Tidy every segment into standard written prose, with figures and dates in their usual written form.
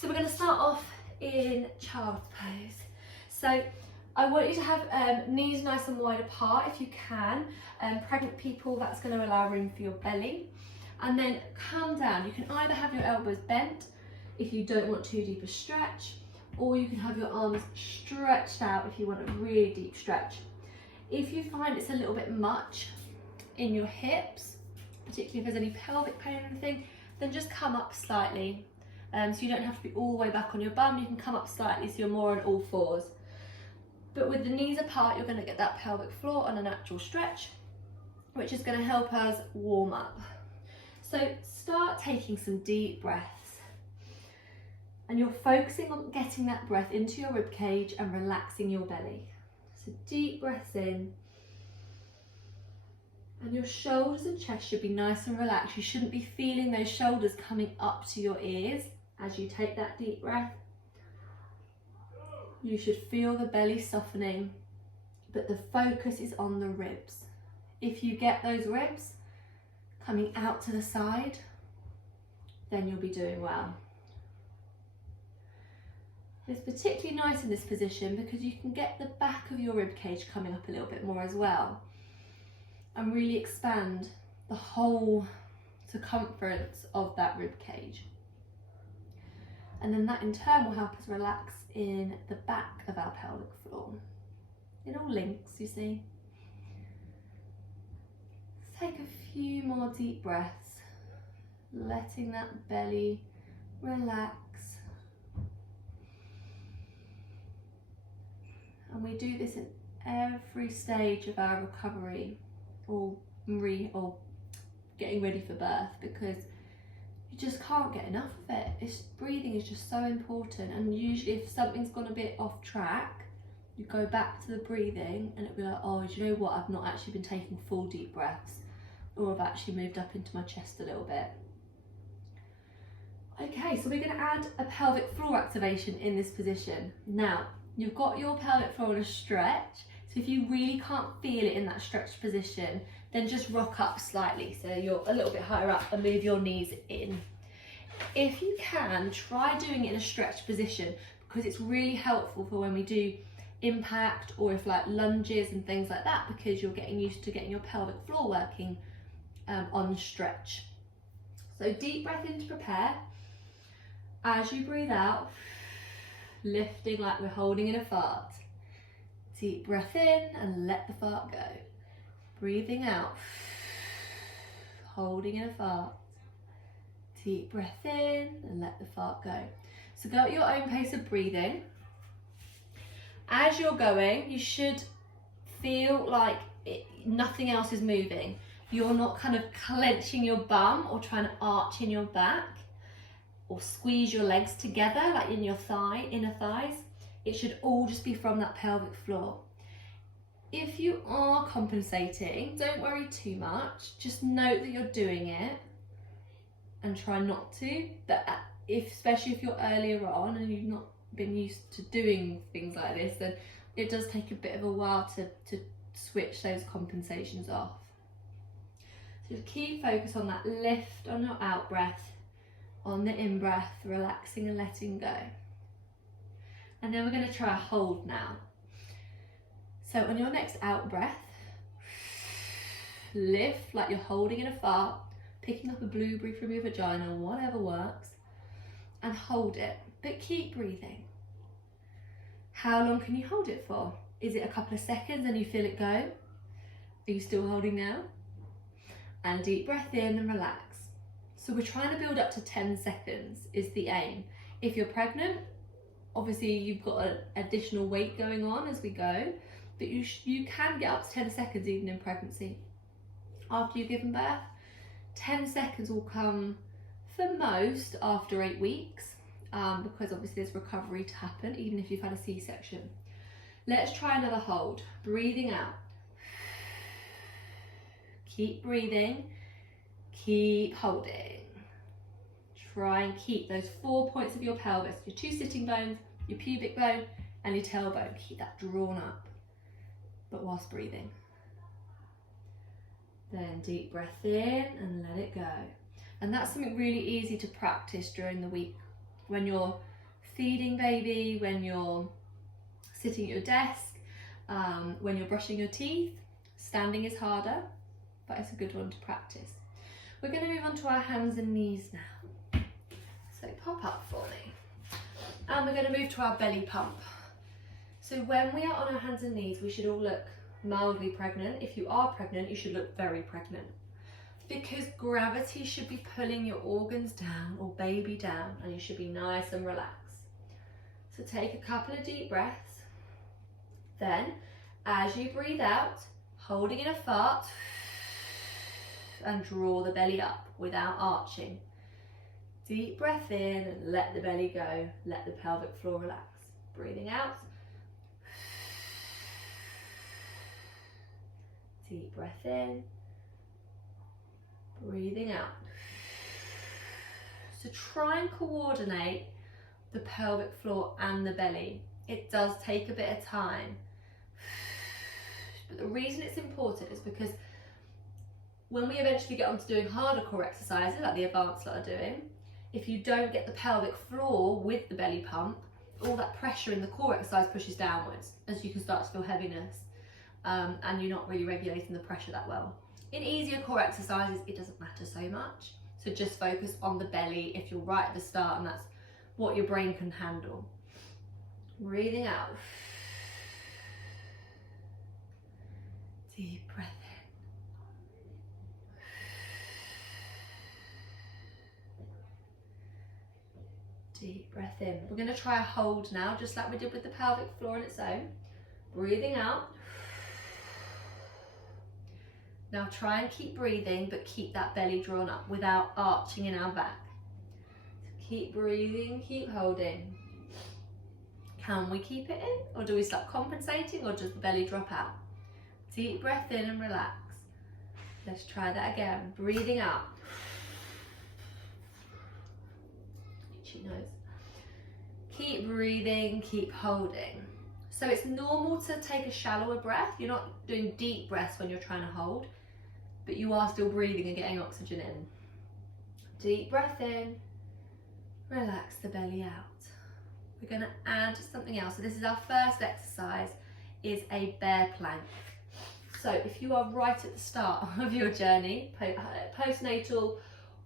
So we're going to start off in child's pose. So I want you to have knees nice and wide apart if you can. Pregnant people, that's going to allow room for your belly. And then come down. You can either have your elbows bent if you don't want too deep a stretch, or you can have your arms stretched out if you want a really deep stretch. If you find it's a little bit much in your hips, particularly if there's any pelvic pain or anything, then just come up slightly. So you don't have to be all the way back on your bum, you can come up slightly so you're more on all fours. But with the knees apart, you're going to get that pelvic floor on a natural stretch, which is going to help us warm up. So start taking some deep breaths. And you're focusing on getting that breath into your rib cage and relaxing your belly. So deep breaths in. And your shoulders and chest should be nice and relaxed. You shouldn't be feeling those shoulders coming up to your ears as you take that deep breath. You should feel the belly softening, but the focus is on the ribs. If you get those ribs coming out to the side, then you'll be doing well. It's particularly nice in this position because you can get the back of your rib cage coming up a little bit more as well, and really expand the whole circumference of that rib cage. And then that in turn will help us relax in the back of our pelvic floor. It all links, you see. Let's take a few more deep breaths, letting that belly relax. And we do this in every stage of our recovery or getting ready for birth, because you just can't get enough of it. Breathing is just so important, and usually if something's gone a bit off track, you go back to the breathing and it'll be like, oh, do you know what, I've not actually been taking full deep breaths, or I've actually moved up into my chest a little bit. Okay, so we're going to add a pelvic floor activation in this position. Now, you've got your pelvic floor on a stretch, so if you really can't feel it in that stretched position, then just rock up slightly so you're a little bit higher up and move your knees in. If you can, try doing it in a stretched position, because it's really helpful for when we do impact or if like lunges and things like that, because you're getting used to getting your pelvic floor working on stretch. So deep breath in to prepare. As you breathe out, lifting like we're holding in a fart. Deep breath in and let the fart go. Breathing out, holding in a fart. Deep breath in and let the fart go. So go at your own pace of breathing. As you're going, you should feel like nothing else is moving. You're not kind of clenching your bum or trying to arch in your back or squeeze your legs together like in your inner thighs. It should all just be from that pelvic floor. If you are compensating, don't worry too much. Just note that you're doing it and try not to. But especially if you're earlier on and you've not been used to doing things like this, then it does take a bit of a while to switch those compensations off. So just keep focus on that lift on your out breath, on the in breath, relaxing and letting go. And then we're going to try a hold now. So on your next out breath, lift like you're holding in a fart, picking up a blueberry from your vagina, whatever works, and hold it, but keep breathing. How long can you hold it for? Is it a couple of seconds and you feel it go? Are you still holding now? And deep breath in and relax. So we're trying to build up to 10 seconds is the aim. If you're pregnant, obviously you've got an additional weight going on as we go, but you can get up to 10 seconds even in pregnancy. After you've given birth, 10 seconds will come for most after 8 weeks, because obviously there's recovery to happen even if you've had a C-section. Let's try another hold. Breathing out. Keep breathing. Keep holding. Try and keep those 4 points of your pelvis, your 2 sitting bones, your pubic bone and your tailbone. Keep that drawn up, but whilst breathing. Then deep breath in and let it go. And that's something really easy to practice during the week when you're feeding baby, when you're sitting at your desk, when you're brushing your teeth. Standing is harder, but it's a good one to practice. We're going to move on to our hands and knees now. So pop up for me. And we're going to move to our belly pump. So when we are on our hands and knees, we should all look mildly pregnant. If you are pregnant, you should look very pregnant, because gravity should be pulling your organs down or baby down, and you should be nice and relaxed. So take a couple of deep breaths. Then, as you breathe out, holding in a fart, and draw the belly up without arching. Deep breath in and let the belly go. Let the pelvic floor relax. Breathing out. Deep breath in. Breathing out. So try and coordinate the pelvic floor and the belly. It does take a bit of time. But the reason it's important is because when we eventually get on to doing harder core exercises, like the advanced lot are doing, if you don't get the pelvic floor with the belly pump, all that pressure in the core exercise pushes downwards, as you can start to feel heaviness, and you're not really regulating the pressure that well. In easier core exercises, it doesn't matter so much. So just focus on the belly if you're right at the start, and that's what your brain can handle. Breathing out. Deep breath in. Deep breath in. We're going to try a hold now, just like we did with the pelvic floor on its own. Breathing out. Now try and keep breathing, but keep that belly drawn up without arching in our back. So keep breathing, keep holding. Can we keep it in, or do we start compensating, or does the belly drop out? Deep breath in and relax. Let's try that again. Breathing out. Itchy nose. Keep breathing, keep holding. So it's normal to take a shallower breath. You're not doing deep breaths when you're trying to hold, but you are still breathing and getting oxygen in. Deep breath in, relax the belly out. We're going to add something else. So this is our first exercise, is a bear plank. So if you are right at the start of your journey, postnatal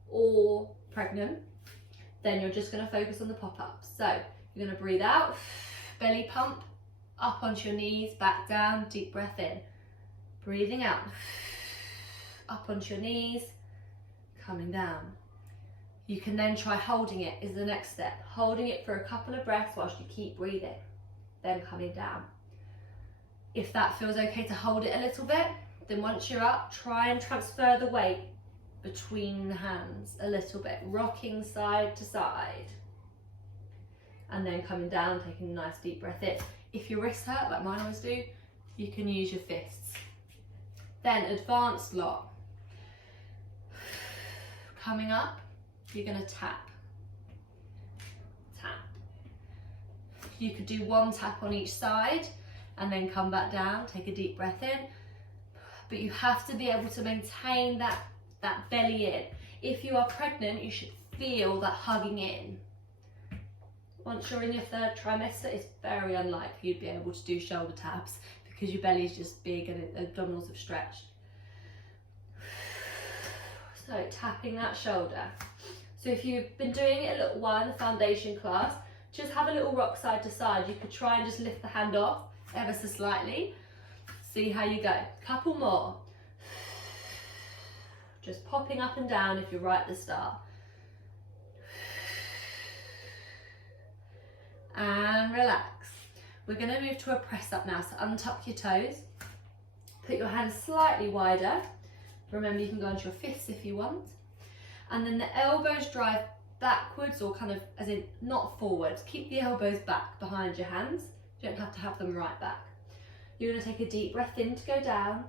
or pregnant, then you're just going to focus on the pop-ups. So you're going to breathe out, belly pump, up onto your knees, back down, deep breath in. Breathing out, up onto your knees, coming down. You can then try holding it is the next step. Holding it for a couple of breaths whilst you keep breathing, then coming down. If that feels okay to hold it a little bit, then once you're up, try and transfer the weight between the hands a little bit, rocking side to side. And then coming down, taking a nice deep breath in. If your wrists hurt, like mine always do, you can use your fists. Then advanced lot. Coming up, you're going to tap. Tap. You could do one tap on each side and then come back down, take a deep breath in. But you have to be able to maintain that belly in. If you are pregnant, you should feel that hugging in. Once you're in your third trimester, it's very unlikely you'd be able to do shoulder taps because your belly's just big and the abdominals have stretched. So tapping that shoulder. So if you've been doing it a little while in the foundation class, just have a little rock side to side. You could try and just lift the hand off ever so slightly. See how you go. Couple more. Just popping up and down if you're right at the start. And relax. We're going to move to a press up now. So untuck your toes. Put your hands slightly wider. Remember, you can go onto your fists if you want. And then the elbows drive backwards, or kind of as in not forwards. Keep the elbows back behind your hands. You don't have to have them right back. You're going to take a deep breath in to go down,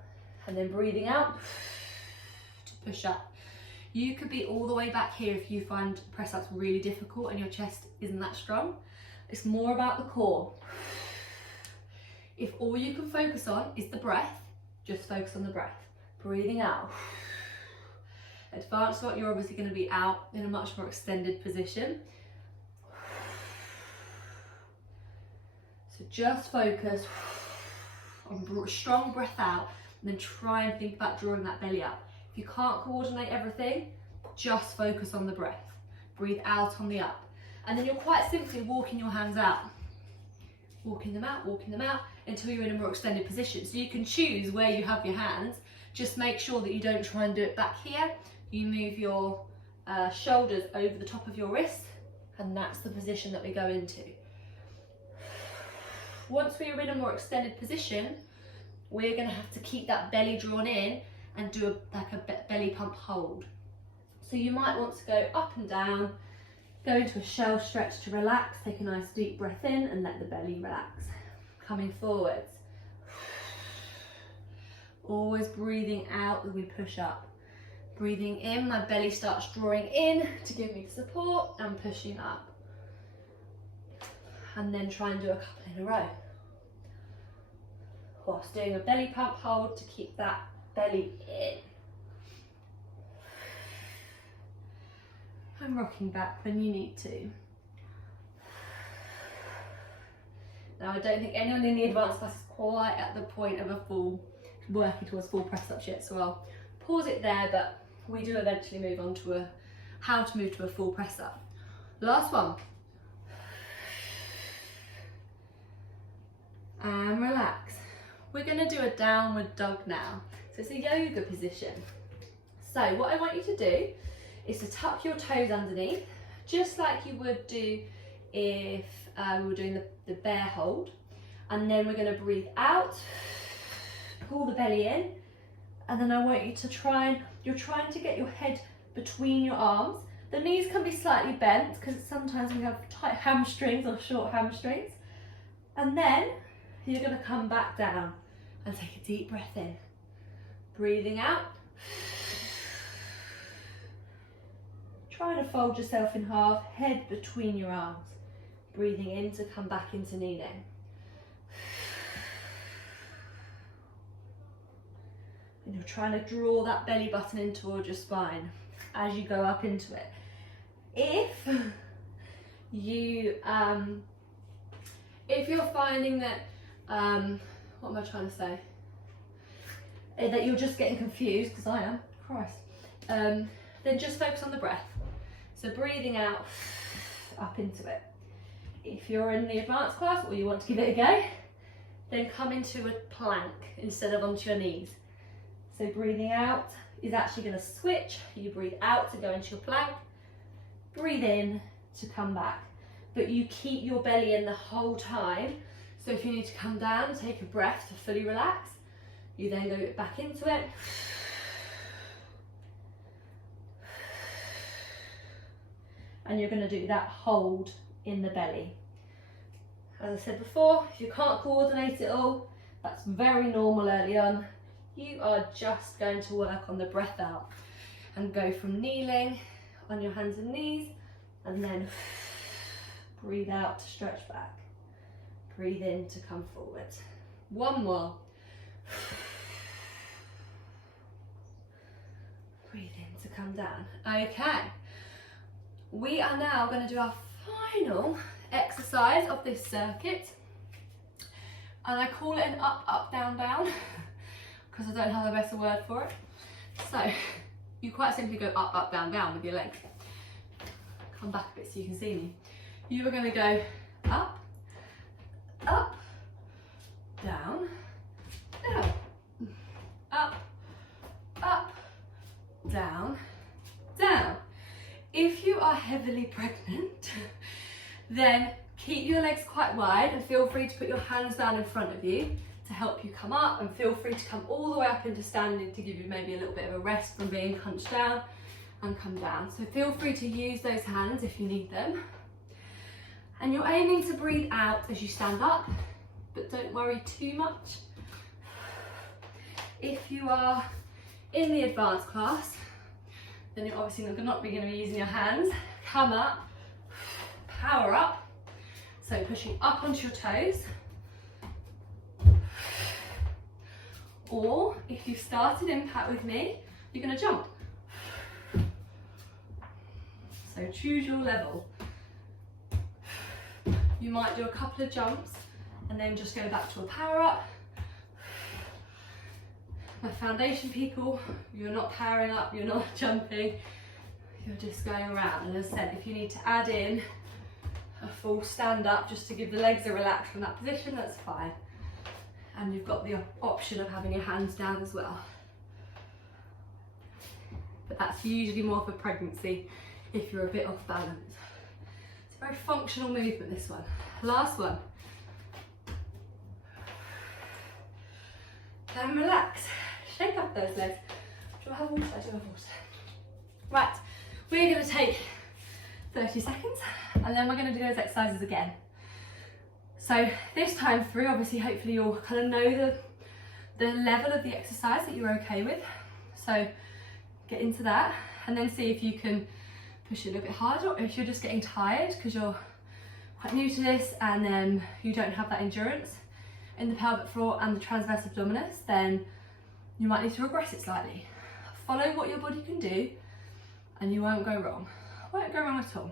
and then breathing out to push up. You could be all the way back here if you find press ups really difficult and your chest isn't that strong. It's more about the core. If all you can focus on is the breath, just focus on the breath. Breathing out. Advanced lot, you're obviously going to be out in a much more extended position. So just focus on strong breath out, and then try and think about drawing that belly up. If you can't coordinate everything, just focus on the breath. Breathe out on the up. And then you're quite simply walking your hands out. Walking them out until you're in a more extended position. So you can choose where you have your hands. Just make sure that you don't try and do it back here. You move your shoulders over the top of your wrist, and that's the position that we go into. Once we are in a more extended position, we're going to have to keep that belly drawn in and do like a belly pump hold. So you might want to go up and down, go into a shell stretch to relax, take a nice deep breath in and let the belly relax. Coming forwards. Always breathing out as we push up. Breathing in, my belly starts drawing in to give me support, and pushing up. And then try and do a couple in a row. Whilst doing a belly pump hold to keep that belly in. And rocking back when you need to. Now I don't think anyone in the advanced class is quite at the point of a full, working towards full press ups yet, so I'll pause it there, but we do eventually move on to how to move to a full press up. Last one. And relax. We're going to do a downward dog now. So it's a yoga position. So what I want you to do is to tuck your toes underneath, just like you would do if we were doing the bear hold. And then we're going to breathe out, pull the belly in, and then I want you to you're trying to get your head between your arms. The knees can be slightly bent because sometimes we have tight hamstrings or short hamstrings. And then you're going to come back down and take a deep breath in. Breathing out. Trying to fold yourself in half, head between your arms. Breathing in to come back into kneeling. And you're trying to draw that belly button in towards your spine as you go up into it. If you're finding that, what am I trying to say? That you're just getting confused, because I am, Christ, then just focus on the breath. So breathing out, up into it. If you're in the advanced class or you want to give it a go, then come into a plank instead of onto your knees. So breathing out is actually going to switch. You breathe out to go into your plank. Breathe in to come back. But you keep your belly in the whole time. So if you need to come down, take a breath to fully relax. You then go back into it. And you're going to do that hold in the belly. As I said before, if you can't coordinate it all, that's very normal early on. You are just going to work on the breath out and go from kneeling on your hands and knees, and then breathe out to stretch back. Breathe in to come forward. One more. Breathe in to come down. Okay. We are now going to do our final exercise of this circuit, and I call it an up, up, down, down, because I don't have a better word for it. So you quite simply go up, up, down, down with your leg. Come back a bit so you can see me. You are going to go up, up, down, down, up, up, down, down. If you are heavily pregnant, then keep your legs quite wide and feel free to put your hands down in front of you to help you come up, and feel free to come all the way up into standing to give you maybe a little bit of a rest from being hunched down, and come down. So feel free to use those hands if you need them. And you're aiming to breathe out as you stand up, but don't worry too much. If you are in the advanced class, then you're obviously not going to be using your hands. Come up, power up. So pushing up onto your toes. Or if you started impact with me, you're going to jump. So choose your level. You might do a couple of jumps and and then just go back to a power up. My foundation people, you're not powering up, you're not jumping, you're just going around. And as I said, if you need to add in a full stand up just to give the legs a relax from that position, that's fine. And you've got the option of having your hands down as well. But that's usually more for pregnancy if you're a bit off balance. It's a very functional movement, this one. Last one. And relax. Shake up those legs. Do I have water? I do have water. Right, we're going to take 30 seconds and then we're going to do those exercises again. So this time through, obviously, hopefully you'll kind of know the level of the exercise that you're okay with. So get into that and then see if you can push it a little bit harder, or if you're just getting tired because you're quite new to this and you don't have that endurance in the pelvic floor and the transverse abdominis, then you might need to regress it slightly. Follow what your body can do and you won't go wrong. Won't go wrong at all.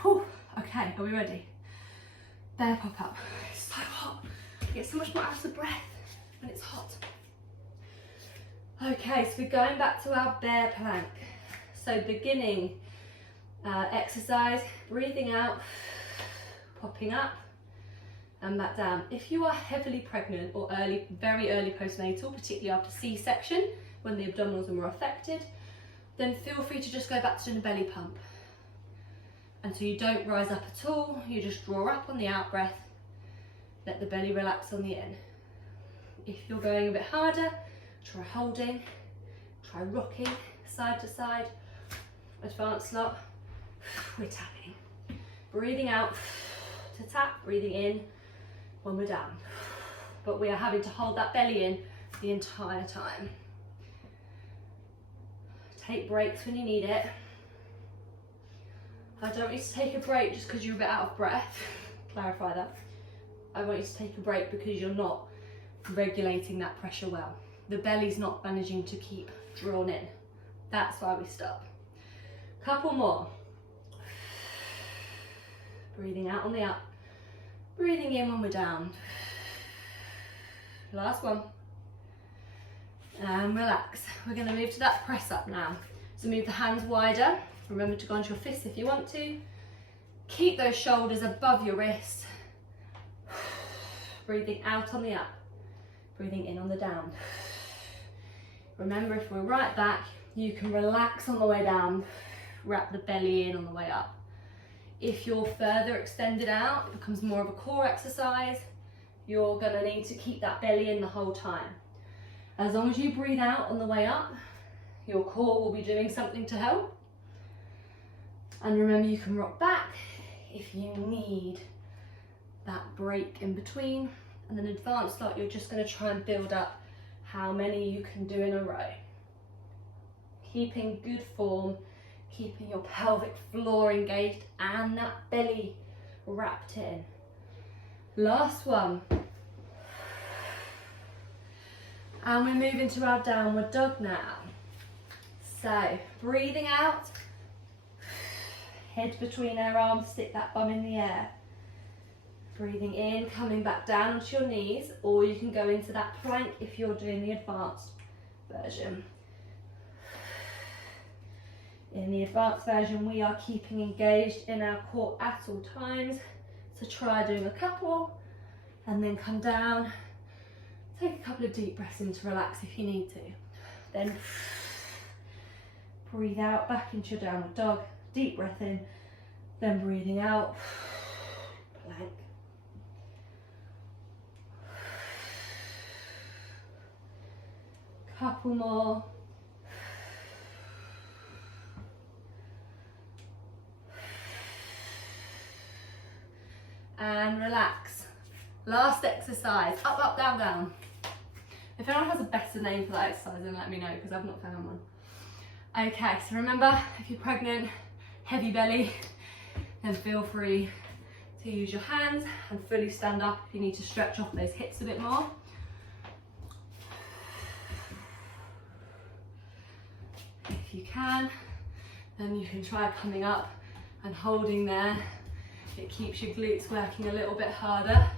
Whew. Okay, are we ready? Bear pop up. It's so hot. You get so much more out of the breath when it's hot. Okay, so we're going back to our bear plank. So beginning exercise, breathing out, popping up and back down. If you are heavily pregnant or very early postnatal, particularly after C-section, when the abdominals are more affected, then feel free to just go back to doing a belly pump. And so you don't rise up at all, you just draw up on the out breath, let the belly relax on the in. If you're going a bit harder, try holding, try rocking side to side, advanced lot, we're tapping. Breathing out to tap, breathing in when we're down. But we are having to hold that belly in the entire time. Take breaks when you need it. I don't want you to take a break just because you're a bit out of breath. Clarify that. I want you to take a break because you're not regulating that pressure well. The belly's not managing to keep drawn in. That's why we stop. Couple more. Breathing out on the up. Breathing in when we're down. Last one. And relax. We're going to move to that press up now. So move the hands wider. Remember to go onto your fists if you want to. Keep those shoulders above your wrists. Breathing out on the up. Breathing in on the down. Remember, if we're right back, you can relax on the way down. Wrap the belly in on the way up. If you're further extended out, it becomes more of a core exercise. You're going to need to keep that belly in the whole time. As long as you breathe out on the way up, your core will be doing something to help. And remember, you can rock back if you need that break in between. And then advanced lot, you're just going to try and build up how many you can do in a row. Keeping good form, keeping your pelvic floor engaged and that belly wrapped in. Last one. And we move into our downward dog now. So breathing out, head between our arms, stick that bum in the air. Breathing in, coming back down onto your knees, or you can go into that plank if you're doing the advanced version. In the advanced version, we are keeping engaged in our core at all times. So try doing a couple and then come down. Take a couple of deep breaths in to relax if you need to. Then breathe out back into your downward dog. Deep breath in, then breathing out. Plank. Couple more. And relax. Last exercise, up, up, down, down. If anyone has a better name for that exercise, then let me know, because I've not found one. Okay, so remember, if you're pregnant, heavy belly, then feel free to use your hands and fully stand up if you need to stretch off those hips a bit more. If you can, then you can try coming up and holding there It keeps your glutes working a little bit harder.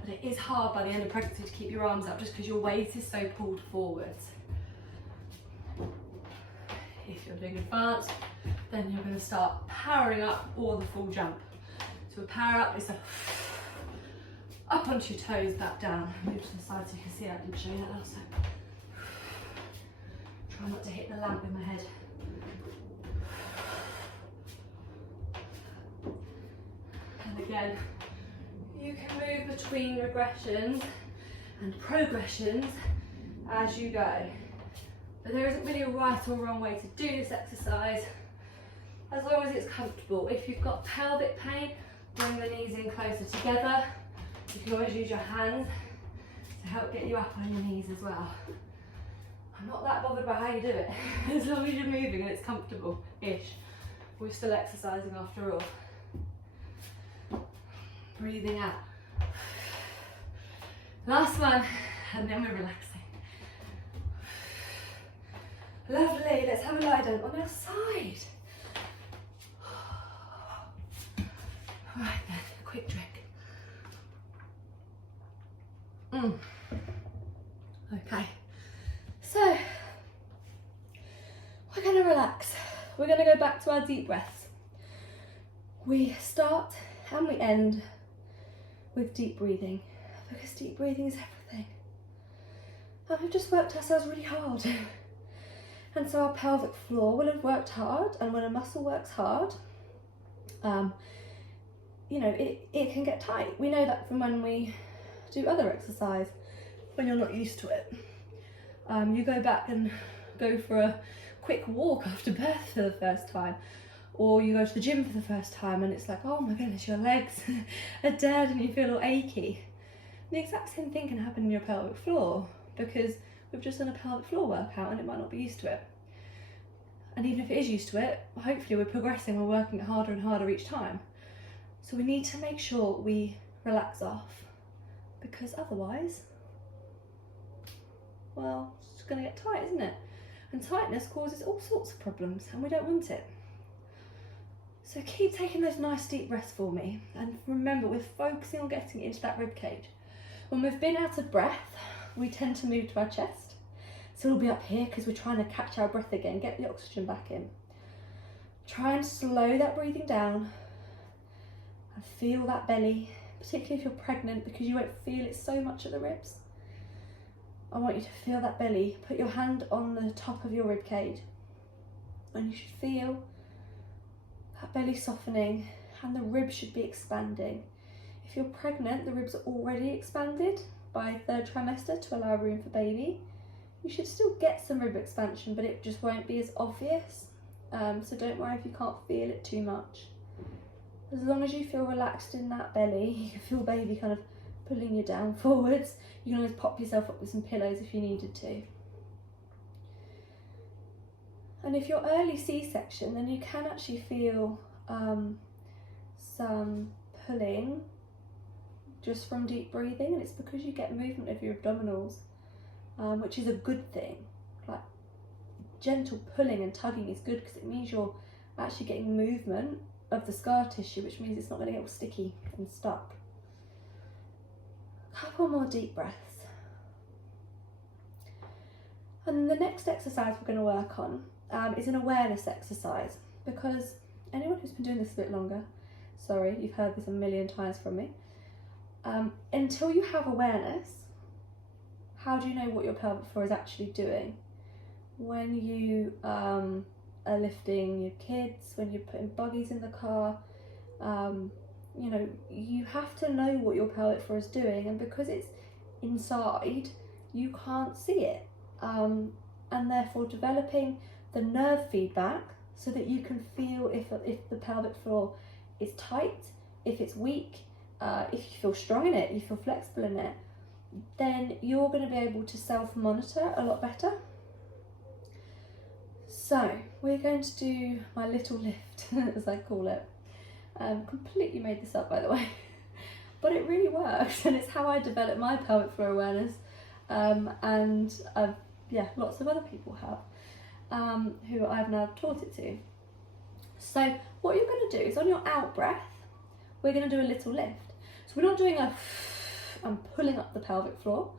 But it is hard by the end of pregnancy to keep your arms up just because your weight is so pulled forwards. If you're doing advanced, then you're going to start powering up or the full jump. So a power up is a up onto your toes, back down. Move to the side so you can see I didn't show you that last time. Try not to hit the lamp with my head. And again, you can move between regressions and progressions as you go. But there isn't really a right or wrong way to do this exercise, as long as it's comfortable. If you've got pelvic pain, bring the knees in closer together. You can always use your hands to help get you up on your knees as well. I'm not that bothered by how you do it, as long as you're moving and it's comfortable-ish. We're still exercising after all. Breathing out. Last one, and then we're relaxing. Lovely, let's have a lie down on our side. Alright then, a quick drink. Okay, so we're going to relax. We're going to go back to our deep breaths. We start and we end with deep breathing, because deep breathing is everything. And we've just worked ourselves really hard. And so our pelvic floor will have worked hard, and when a muscle works hard, you know, it can get tight. We know that from when we do other exercise, when you're not used to it. You go back and go for a quick walk after birth for the first time, or you go to the gym for the first time and it's like, oh my goodness, your legs are dead and you feel all achy. And the exact same thing can happen in your pelvic floor, because we've just done a pelvic floor workout and it might not be used to it. And even if it is used to it, hopefully we're progressing, we're working it harder and harder each time. So we need to make sure we relax off, because otherwise, well, it's just going to get tight, isn't it? And tightness causes all sorts of problems and we don't want it. So keep taking those nice deep breaths for me, and remember, we're focusing on getting into that rib cage. When we've been out of breath, we tend to move to our chest. So we'll be up here because we're trying to catch our breath again, get the oxygen back in. Try and slow that breathing down and feel that belly, particularly if you're pregnant, because you won't feel it so much at the ribs. I want you to feel that belly. Put your hand on the top of your rib cage and you should feel that belly softening and the ribs should be expanding. If you're pregnant, the ribs are already expanded by third trimester to allow room for baby. You should still get some rib expansion, but it just won't be as obvious. So don't worry if you can't feel it too much. As long as you feel relaxed in that belly, you can feel baby kind of pulling you down forwards. You can always pop yourself up with some pillows if you needed to. And if you're early C-section, then you can actually feel some pulling just from deep breathing, and it's because you get movement of your abdominals, which is a good thing. Like, gentle pulling and tugging is good because it means you're actually getting movement of the scar tissue, which means it's not going to get all sticky and stuck. Couple more deep breaths. And the next exercise we're going to work on is an awareness exercise, because anyone who's been doing this a bit longer, sorry, you've heard this a million times from me, until you have awareness, how do you know what your pelvic floor is actually doing? When you are lifting your kids, when you're putting buggies in the car, you know, you have to know what your pelvic floor is doing, and because it's inside, you can't see it. And therefore developing the nerve feedback so that you can feel if the pelvic floor is tight, if it's weak, if you feel strong in it, you feel flexible in it, then you're going to be able to self-monitor a lot better. So we're going to do my little lift, as I call it. Completely made this up, by the way, but it really works, and it's how I developed my pelvic floor awareness, and yeah, lots of other people have, who I've now taught it to. So what you're going to do is, on your out breath, we're going to do a little lift. So we're not doing I'm pulling up the pelvic floor.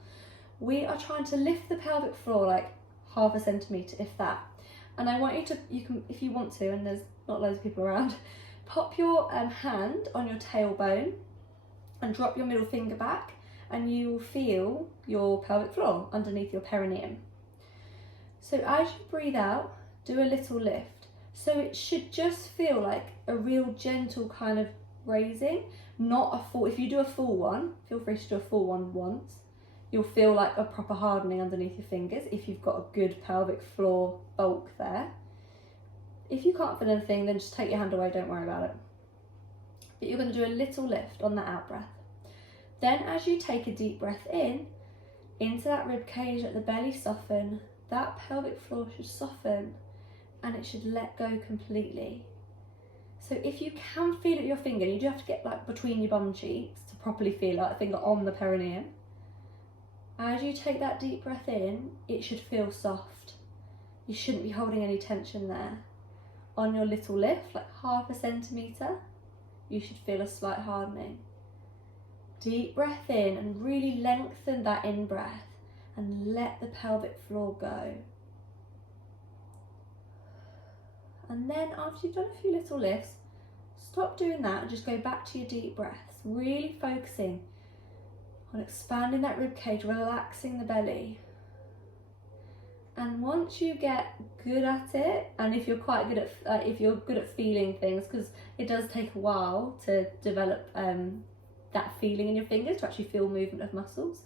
We are trying to lift the pelvic floor like 0.5 centimetre, if that. And I want you can, if you want to, and there's not loads of people around, pop your hand on your tailbone and drop your middle finger back, and you will feel your pelvic floor underneath your perineum. So as you breathe out, do a little lift. So it should just feel like a real gentle kind of raising, not a full. If you do a full one, feel free to do a full one once. You'll feel like a proper hardening underneath your fingers if you've got a good pelvic floor bulk there. If you can't feel anything, then just take your hand away, don't worry about it. But you're going to do a little lift on that out breath. Then as you take a deep breath in, into that rib cage, let the belly soften, that pelvic floor should soften and it should let go completely. So if you can feel it with your finger, you do have to get like between your bum cheeks to properly feel like a finger on the perineum. As you take that deep breath in, it should feel soft. You shouldn't be holding any tension there. On your little lift, like 0.5 centimetre, you should feel a slight hardening. Deep breath in and really lengthen that in breath and let the pelvic floor go. And then after you've done a few little lifts, stop doing that and just go back to your deep breaths, really focusing on expanding that rib cage, relaxing the belly. And once you get good at it, and if you're quite good at, if you're good at feeling things, because it does take a while to develop that feeling in your fingers to actually feel movement of muscles,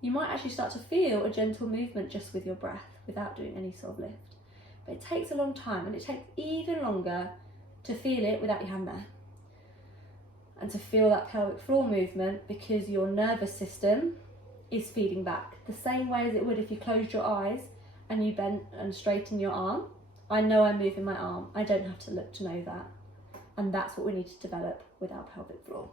you might actually start to feel a gentle movement just with your breath without doing any sort of lift. But it takes a long time, and it takes even longer to feel it without your hand there. And to feel that pelvic floor movement, because your nervous system is feeding back the same way as it would if you closed your eyes and you bent and straighten your arm. I know I'm moving my arm. I don't have to look to know that. And that's what we need to develop with our pelvic floor.